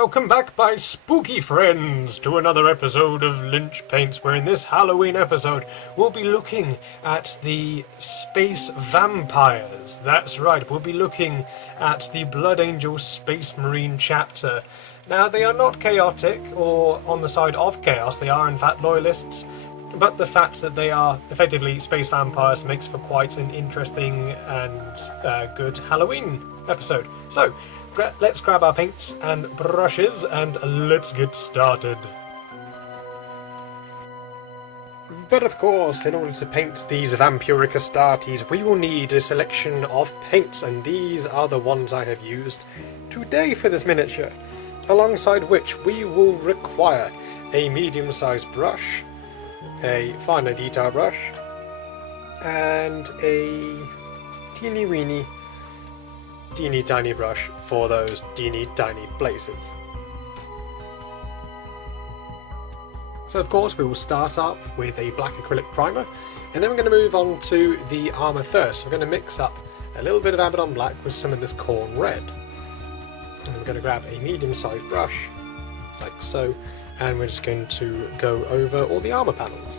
welcome back, my spooky friends, to another episode of Lynch Paints, where in this Halloween episode we'll be looking at the space vampires. That's right, we'll be looking at the Blood Angel Space Marine chapter. Now, they are not chaotic or on the side of chaos, they are in fact loyalists, but the fact that they are effectively space vampires makes for quite an interesting and good Halloween episode. So, let's grab our paints and brushes and let's get started. But of course, in order to paint these Vampiric Astartes, we will need a selection of paints, and these are the ones I have used today for this miniature, alongside which we will require a medium-sized brush, a finer detail brush, and a teeny tiny brush for those teeny tiny places. So of course we will start up with a black acrylic primer, and then we're going to move on to the armour first. We're going to mix up a little bit of Abaddon black with some of this corn red. And we're going to grab a medium-sized brush, like so, and we're just going to go over all the armour panels.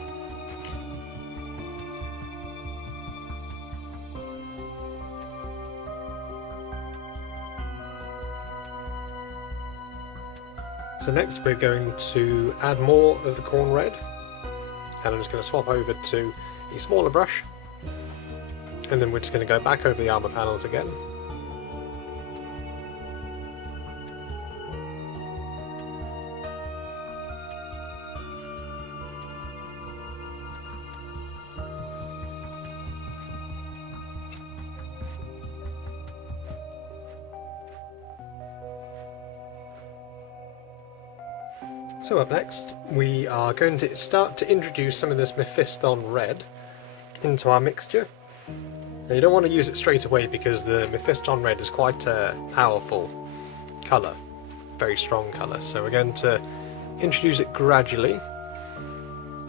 So next we're going to add more of the corn red, and I'm just going to swap over to a smaller brush, and then we're just going to go back over the armour panels again. So up next, we are going to start to introduce some of this Mephiston red into our mixture. Now, you don't want to use it straight away because the Mephiston red is quite a powerful colour, very strong colour, so we're going to introduce it gradually,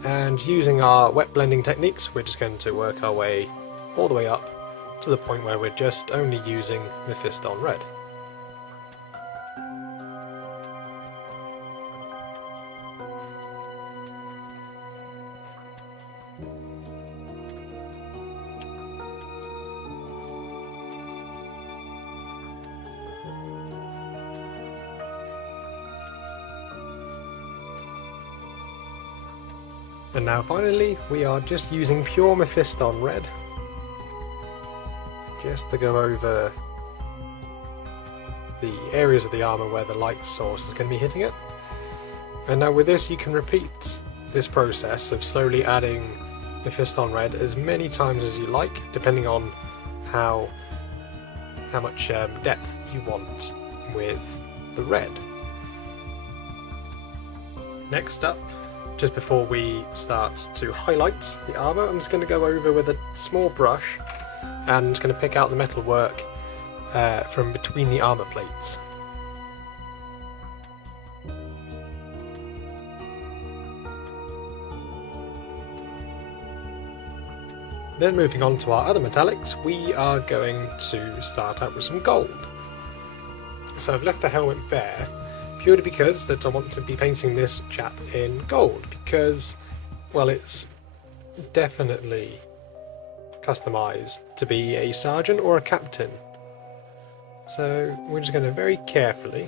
and using our wet blending techniques we're just going to work our way all the way up to the point where we're just only using Mephiston red. And now finally, we are just using pure Mephiston red, just to go over the areas of the armour where the light source is going to be hitting it. And now with this you can repeat this process of slowly adding Mephiston red as many times as you like, depending on how much depth you want with the red. Next up, just before we start to highlight the armour, I'm just going to go over with a small brush and I'm just going to pick out the metal work from between the armour plates. Then moving on to our other metallics, we are going to start out with some gold. So I've left the helmet bare, purely because that I want to be painting this chap in gold, because, well, it's definitely customised to be a sergeant or a captain. So we're just going to very carefully,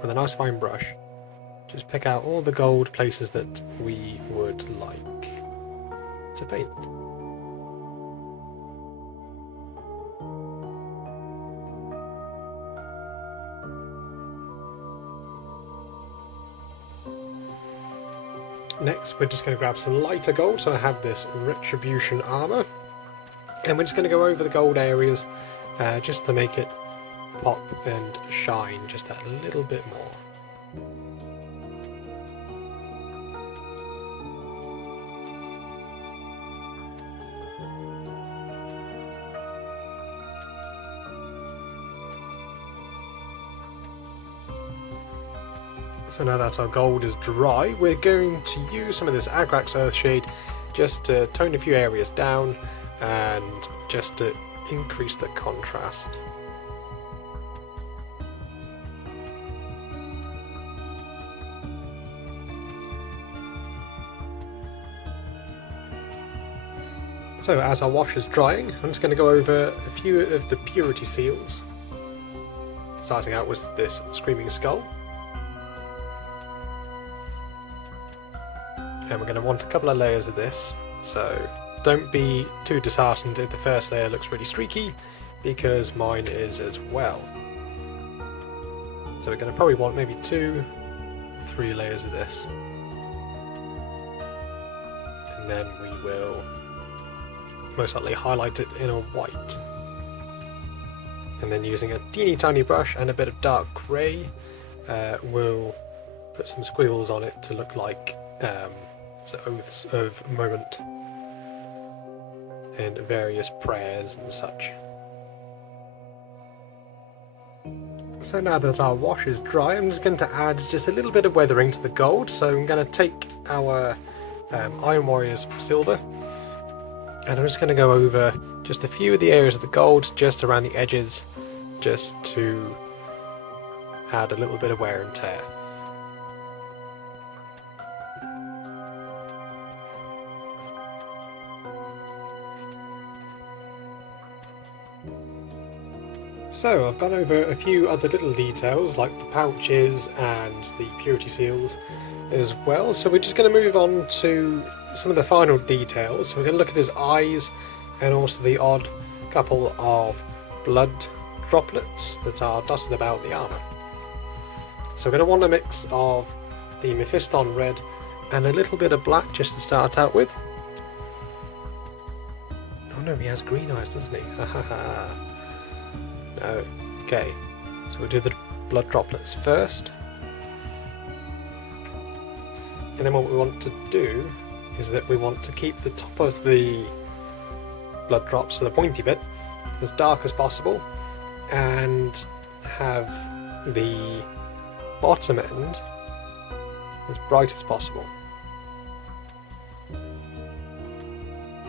with a nice fine brush, just pick out all the gold places that we would like to paint. Next, we're just going to grab some lighter gold, so I have this Retribution armour, and we're just going to go over the gold areas just to make it pop and shine just a little bit more. So now that our gold is dry, we're going to use some of this Agrax Earthshade just to tone a few areas down and just to increase the contrast. So as our wash is drying, I'm just going to go over a few of the purity seals. Starting out with this Screaming Skull. And we're going to want a couple of layers of this, so don't be too disheartened if the first layer looks really streaky, because mine is as well. So we're going to probably want maybe 2, 3 layers of this. And then we will most likely highlight it in a white. And then using a teeny tiny brush and a bit of dark grey, we'll put some squiggles on it to look like the oaths of moment and various prayers and such. So now that our wash is dry, I'm just going to add just a little bit of weathering to the gold. So I'm going to take our Iron Warriors silver, and I'm just going to go over just a few of the areas of the gold just around the edges, just to add a little bit of wear and tear. So I've gone over a few other little details like the pouches and the purity seals as well, so we're just going to move on to some of the final details. So we're going to look at his eyes and also the odd couple of blood droplets that are dotted about the armour. So we're going to want a mix of the Mephiston red and a little bit of black just to start out with. Oh no, he has green eyes, doesn't he? Ha ha ha. No. Okay, so we'll do the blood droplets first. And then what we want to do is that we want to keep the top of the blood drops, so the pointy bit, as dark as possible, and have the bottom end as bright as possible.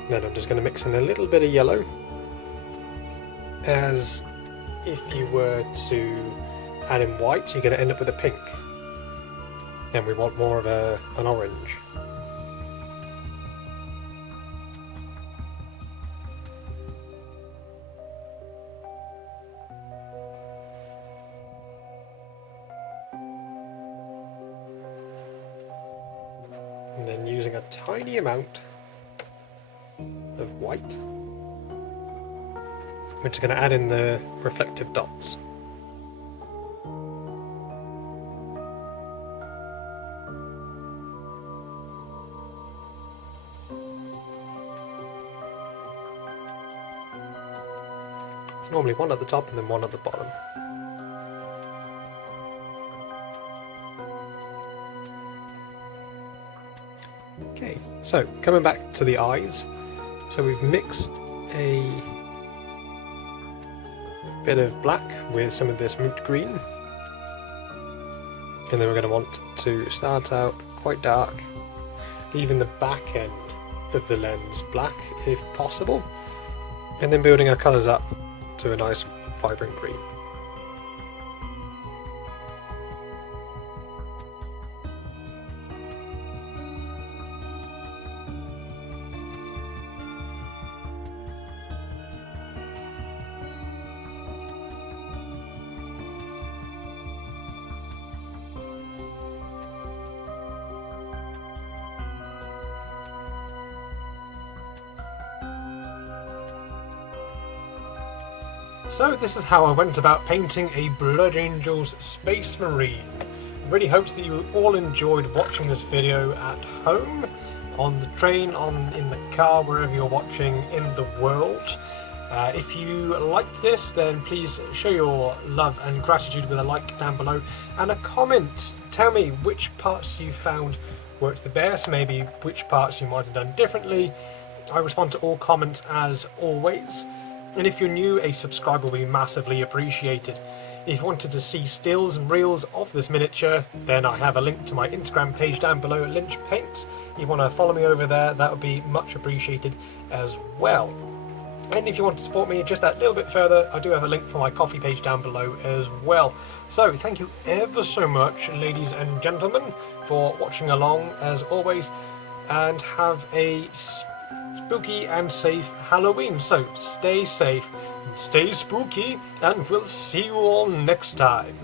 Then I'm just going to mix in a little bit of yellow, as if you were to add in white, you're going to end up with a pink. And we want more of an orange. And then using a tiny amount of white, we're just going to add in the reflective dots. It's normally one at the top and then one at the bottom. Okay, so coming back to the eyes, so we've mixed a bit of black with some of this moot green, and then we're going to want to start out quite dark, leaving the back end of the lens black if possible, and then building our colours up to a nice vibrant green. So this is how I went about painting a Blood Angels Space Marine. I really hope that you all enjoyed watching this video at home, on the train, in the car, wherever you're watching in the world. If you liked this, then please show your love and gratitude with a like down below and a comment. Tell me which parts you found worked the best, maybe which parts you might have done differently. I respond to all comments as always. And if you're new, a subscribe will be massively appreciated. If you wanted to see stills and reels of this miniature, then I have a link to my Instagram page down below, Lynch Paints. If you want to follow me over there, that would be much appreciated as well. And if you want to support me just that little bit further, I do have a link for my Ko-fi page down below as well. So thank you ever so much, ladies and gentlemen, for watching along as always, and have a spooky and safe Halloween. So stay safe, and stay spooky, and we'll see you all next time.